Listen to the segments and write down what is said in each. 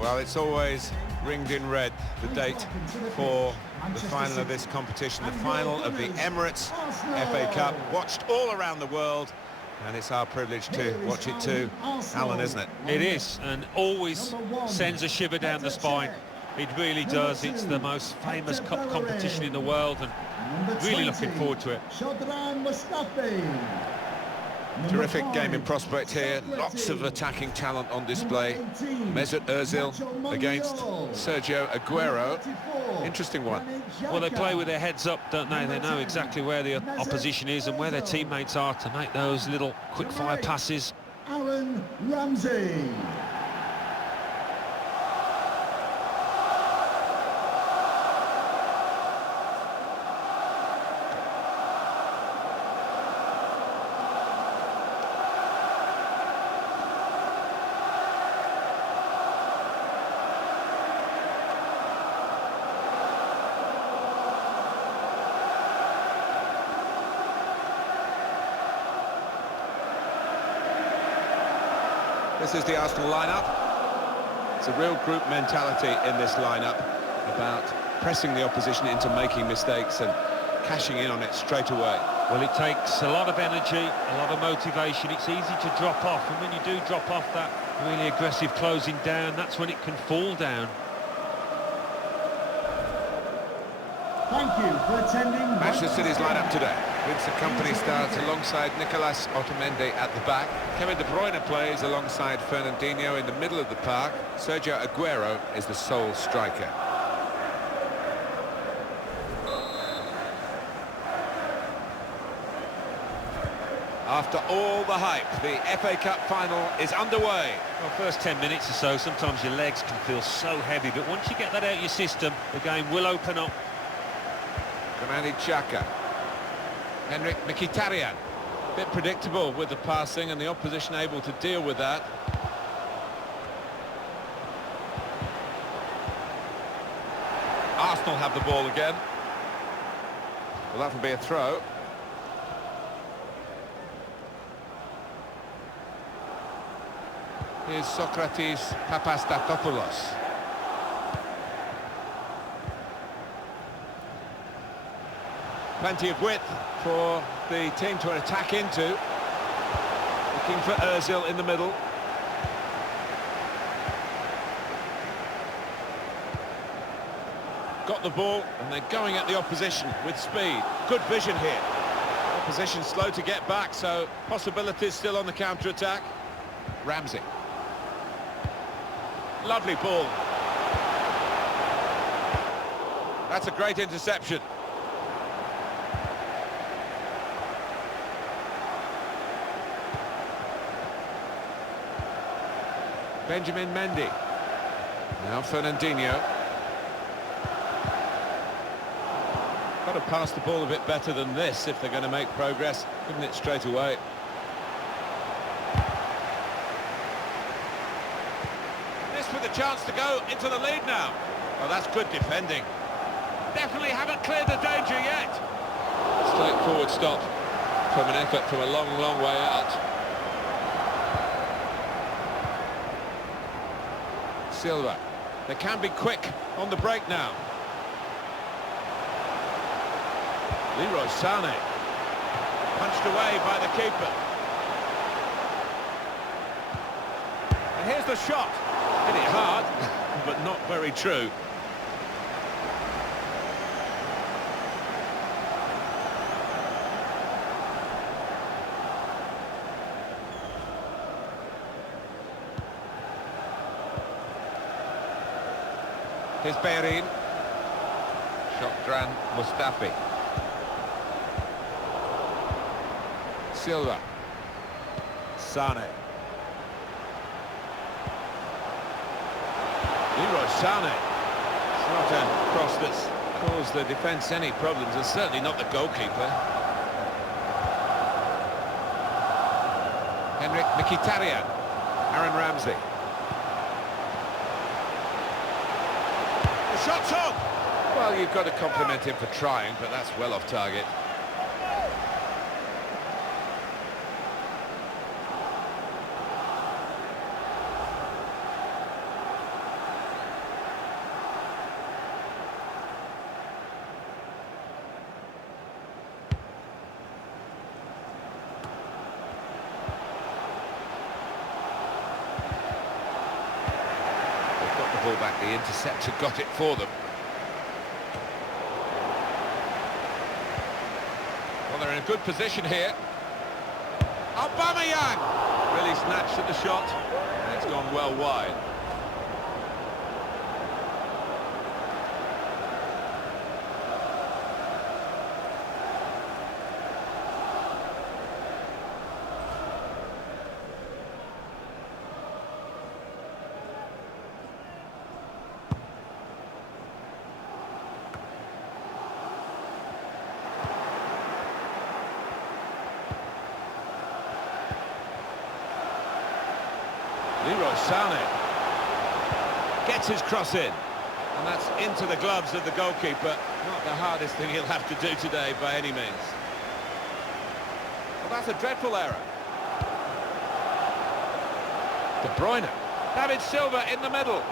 Well, it's always ringed in red, the date for the final of this competition, the final of the Emirates FA Cup, watched all around the world, and it's our privilege to watch it too, Alan, isn't it? It is, and always sends a shiver down the spine. It really does. It's the most famous cup competition in the world, and really looking forward to it. Terrific game in prospect here, lots of attacking talent on display. Mesut Ozil against Sergio Aguero. Interesting one. Well, they play with their heads up, don't they? They know exactly where the opposition is and where their teammates are to make those little quick-fire passes. Aaron Ramsey. This is the Arsenal lineup. It's a real group mentality in this lineup about pressing the opposition into making mistakes and cashing in on it straight away. Well, it takes a lot of energy, a lot of motivation. It's easy to drop off, and when you do drop off that really aggressive closing down, that's when it can fall down. Thank you for attending Manchester City's lineup today. Vincent Kompany starts alongside Nicolas Otamendi at the back. Kevin De Bruyne plays alongside Fernandinho in the middle of the park. Sergio Aguero is the sole striker. After all the hype, the FA Cup final is underway. Well, first 10 minutes or so, sometimes your legs can feel so heavy, but once you get that out of your system, the game will open up. Granit Xhaka. Henrik Mkhitaryan. Bit predictable with the passing and the opposition able to deal with that. Arsenal have the ball again. Well, that will be a throw. Here's Socrates Papastathopoulos. Plenty of width for the team to attack into. Looking for Ozil in the middle. Got the ball, and they're going at the opposition with speed. Good vision here. Opposition slow to get back, so possibilities still on the counter-attack. Ramsey. Lovely ball. That's a great interception. Benjamin Mendy. Now Fernandinho. Got to pass the ball a bit better than this if they're going to make progress, giving it straight away. This with a chance to go into the lead now. Well, that's good defending. Definitely haven't cleared the danger yet. Straightforward stop from an effort from a long, long way out. Silva. They can be quick on the break now. Leroy Sané. Punched away by the keeper. And here's the shot. Hit it hard, but not very true. Here's Bellerin. Shotran Mustafi. Silva. Sané. Leroy Sané. It's not a cross that's caused the defence any problems, and certainly not the goalkeeper. Henrik Mkhitaryan. Aaron Ramsey. Shot's on! Well, you've got to compliment him for trying, but that's well off target. fullback, the interceptor got it for them. Well, they're in a good position here. Aubameyang! Really snatched at the shot, and it's gone well wide. Leroy Sané gets his cross in, and that's into the gloves of the goalkeeper. Not the hardest thing he'll have to do today by any means. Well, that's a dreadful error. De Bruyne. David Silva in the middle.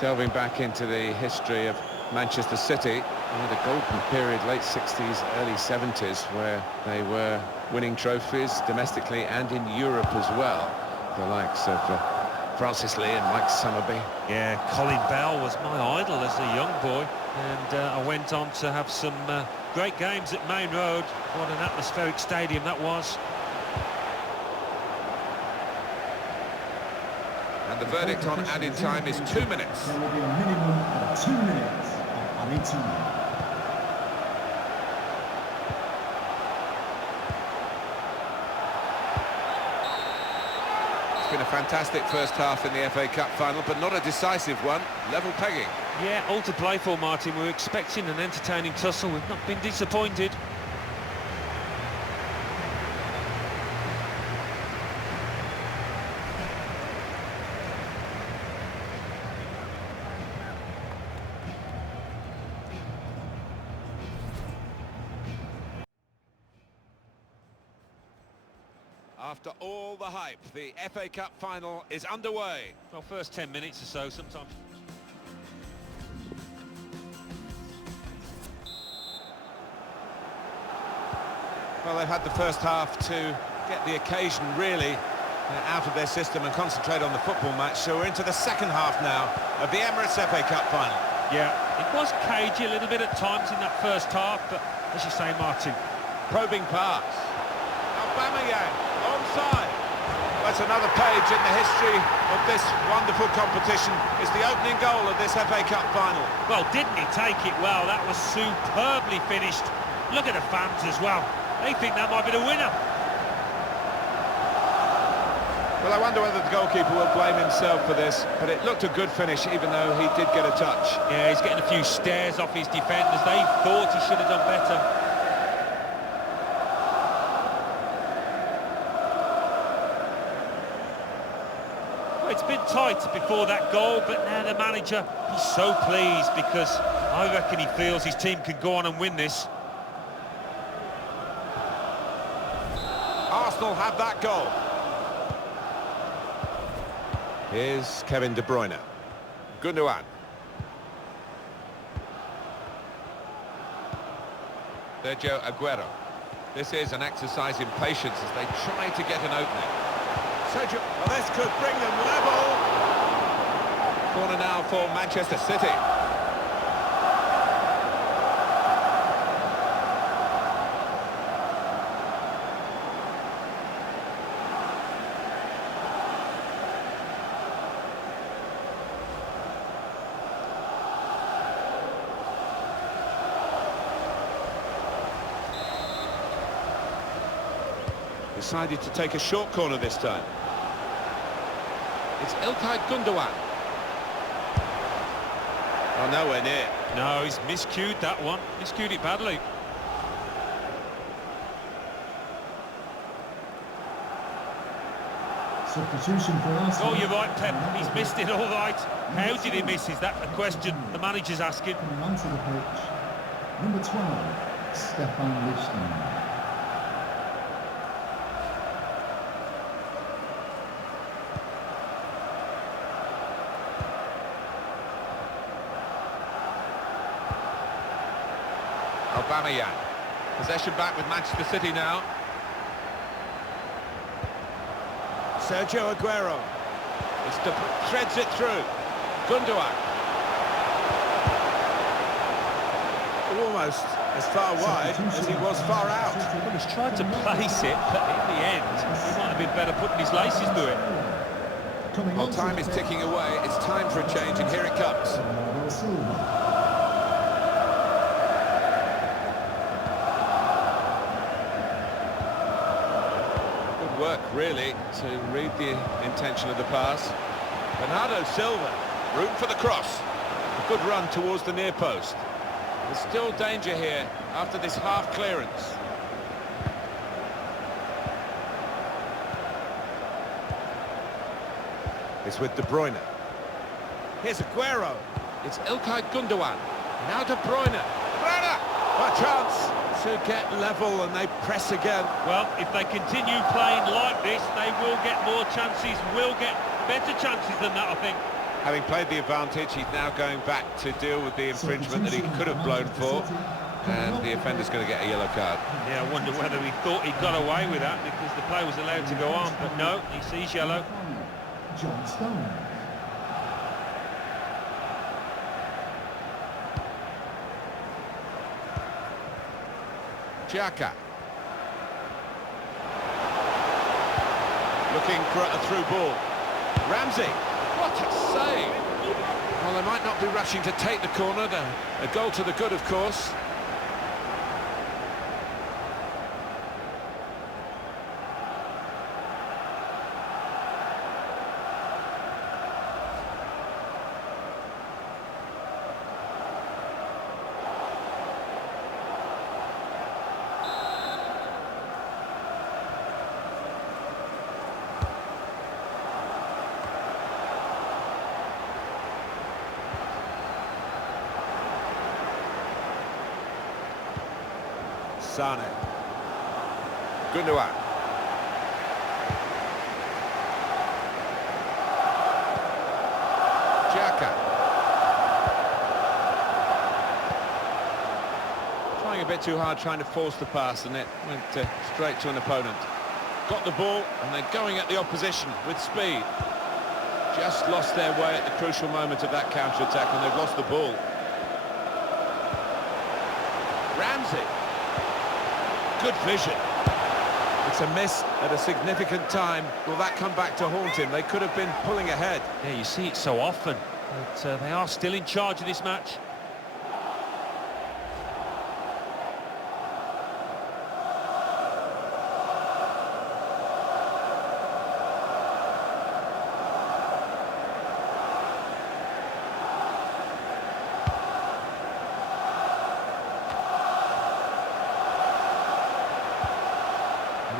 Delving back into the history of Manchester City, they had a golden period, late 60s, early 70s, where they were winning trophies domestically and in Europe as well. The likes of Francis Lee and Mike Summerby. Yeah, Colin Bell was my idol as a young boy, and I went on to have some great games at Main Road. What an atmospheric stadium that was. And the verdict on added time is 2 minutes. There will be a minimum of 2 minutes of added time. It's been a fantastic first half in the FA Cup final, but not a decisive one. Level pegging. Yeah, all to play for, Martin. We were expecting an entertaining tussle. We've not been disappointed. After all the hype, the FA Cup final is underway. Well, first 10 minutes or so, sometimes. Well, they've had the first half to get the occasion really out of their system and concentrate on the football match. So we're into the second half now of the Emirates FA Cup final. Yeah, it was cagey a little bit at times in that first half, but as you say, Martin. Probing pass. Aubameyang, onside. That's another page in the history of this wonderful competition. It's the opening goal of this FA Cup final. Well, didn't he take it well? That was superbly finished. Look at the fans as well. They think that might be the winner. Well, I wonder whether the goalkeeper will blame himself for this, but it looked a good finish, even though he did get a touch. Yeah, he's getting a few stares off his defenders. They thought he should have done better. Well, it's been tight before that goal, but now the manager, he's so pleased because I reckon he feels his team can go on and win this. Arsenal have that goal. Here's Kevin De Bruyne. Gundogan. Sergio Aguero. This is an exercise in patience as they try to get an opening. Sergio, well, this could bring them level. Corner now for Manchester City. Decided to take a short corner this time. It's İlkay Gundogan. Oh, nowhere near. No, he's miscued that one. Miscued it badly. Substitution for Arsenal. Oh, you're right, Pep. He's missed it all right. How did he miss? Is that a question the manager's asking? Coming onto the pitch, number 12, Stefan Lichtner. Aubameyang. Possession back with Manchester City now. Sergio Aguero. Threads it through. Gundogan. Almost as far wide as he was far out. He's tried to place it, but in the end, he might have been better putting his laces through it. Well, time is ticking away. It's time for a change, and here it comes. Good work, really, to read the intention of the pass. Bernardo Silva, room for the cross. A good run towards the near post. There's still danger here after this half clearance. It's with De Bruyne. Here's Aguero. It's İlkay Gundogan. Now De Bruyne. Bruyne! A chance to get level, and they press again. Well, if they continue playing like this, they will get more chances, will get better chances than that, I think. Having played the advantage, he's now going back to deal with the infringement that he could have blown for, and the offender's going to get a yellow card. Yeah, I wonder whether he thought he got away with that because the play was allowed to go on, but no, he sees yellow. John Stone. Xhaka. Looking for a through ball. Ramsey. What a save! Well, they might not be rushing to take the corner. A goal to the good, of course. Sane. Gundogan. Xhaka. Trying a bit too hard, trying to force the pass, and it went straight to an opponent. Got the ball, and they're going at the opposition with speed. Just lost their way at the crucial moment of that counter-attack, and they've lost the ball. Ramsey. Good vision. It's a miss at a significant time. Will that come back to haunt him? They could have been pulling ahead. Yeah, you see it so often, but they are still in charge of this match.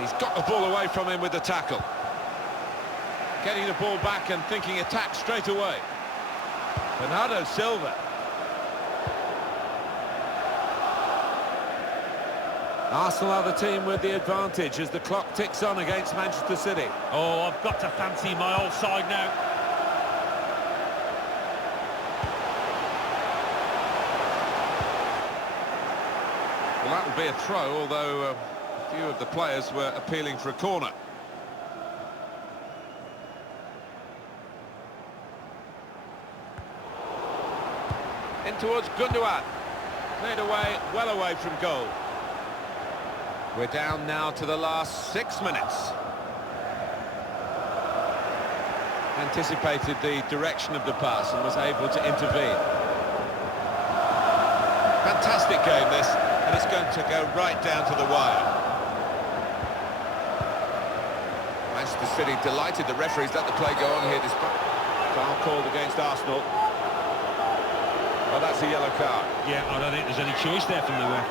He's got the ball away from him with the tackle. Getting the ball back and thinking attack straight away. Bernardo Silva. Arsenal are the team with the advantage as the clock ticks on against Manchester City. Oh, I've got to fancy my old side now. Well, that will be a throw, although a few of the players were appealing for a corner. In towards Gundogan. Cleared away, well away from goal. We're down now to the last 6 minutes. Anticipated the direction of the pass and was able to intervene. Fantastic game this, and it's going to go right down to the wire. Manchester City delighted the referees let the play go on here despite foul called against Arsenal. Well, that's a yellow card. Yeah, I don't think there's any choice there from the ref.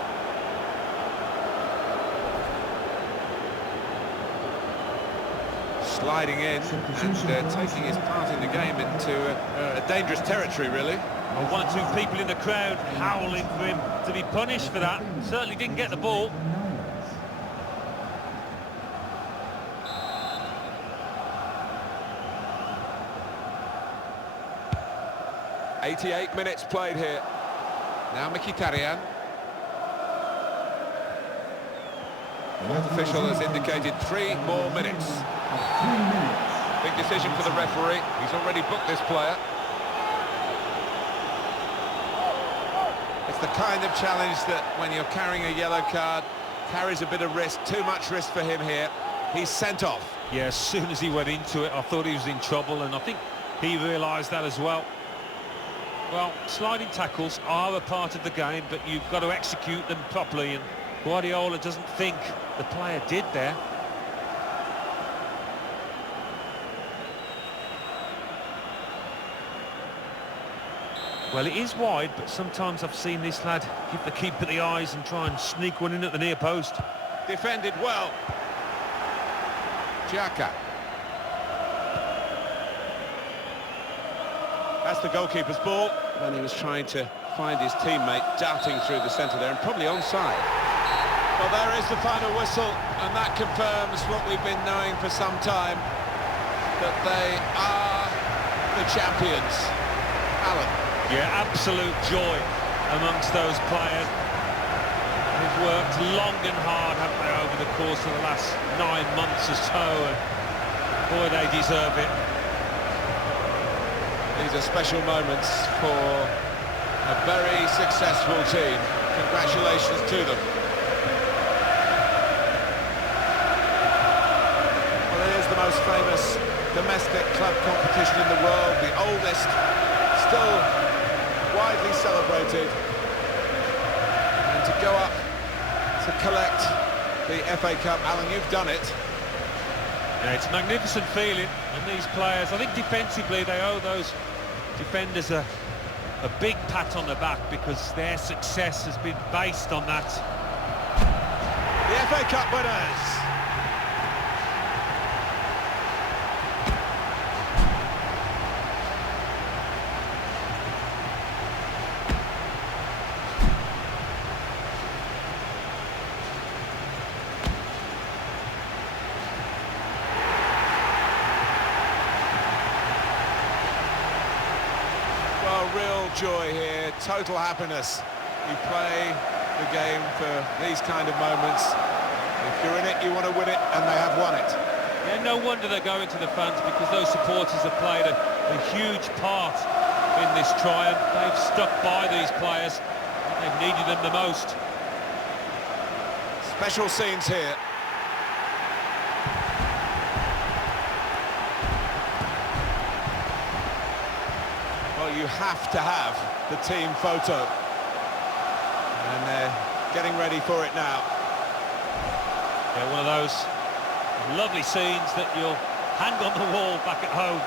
Sliding in and taking his part in the game into a dangerous territory, really. Well, one or two people in the crowd howling for him to be punished for that. Certainly didn't get the ball. 88 minutes played here. Now Mkhitaryan. The official has indicated 3 more minutes. 3 minutes. Big decision for the referee. He's already booked this player. It's the kind of challenge that, when you're carrying a yellow card, carries a bit of risk. Too much risk for him here. He's sent off. Yeah, as soon as he went into it, I thought he was in trouble, and I think he realised that as well. Well, sliding tackles are a part of the game, but you've got to execute them properly, and Guardiola doesn't think the player did there. Well, it is wide, but sometimes I've seen this lad give the keeper the eyes and try and sneak one in at the near post. Defended well. Xhaka. That's the goalkeeper's ball when he was trying to find his teammate darting through the centre there, and probably onside. Well, there is the final whistle, and that confirms what we've been knowing for some time, that they are the champions. Alan. Yeah, absolute joy amongst those players. They've worked long and hard, haven't they, over the course of the last 9 months or so, and boy, they deserve it. These are special moments for a very successful team. Congratulations to them. Well, it is the most famous domestic club competition in the world, the oldest, still widely celebrated. And to go up to collect the FA Cup, Alan, you've done it. Yeah, it's a magnificent feeling, and these players, I think defensively they owe those defenders a big pat on the back, because their success has been based on that. The FA Cup winners. Real joy here, total happiness. You play the game for these kind of moments. If you're in it, you want to win it, and they have won it. Yeah, no wonder they're going to the fans, because those supporters have played a huge part in this triumph. They've stuck by these players, and they've needed them the most. Special scenes here. Well, you have to have the team photo. And they're getting ready for it now. Yeah, one of those lovely scenes that you'll hang on the wall back at home.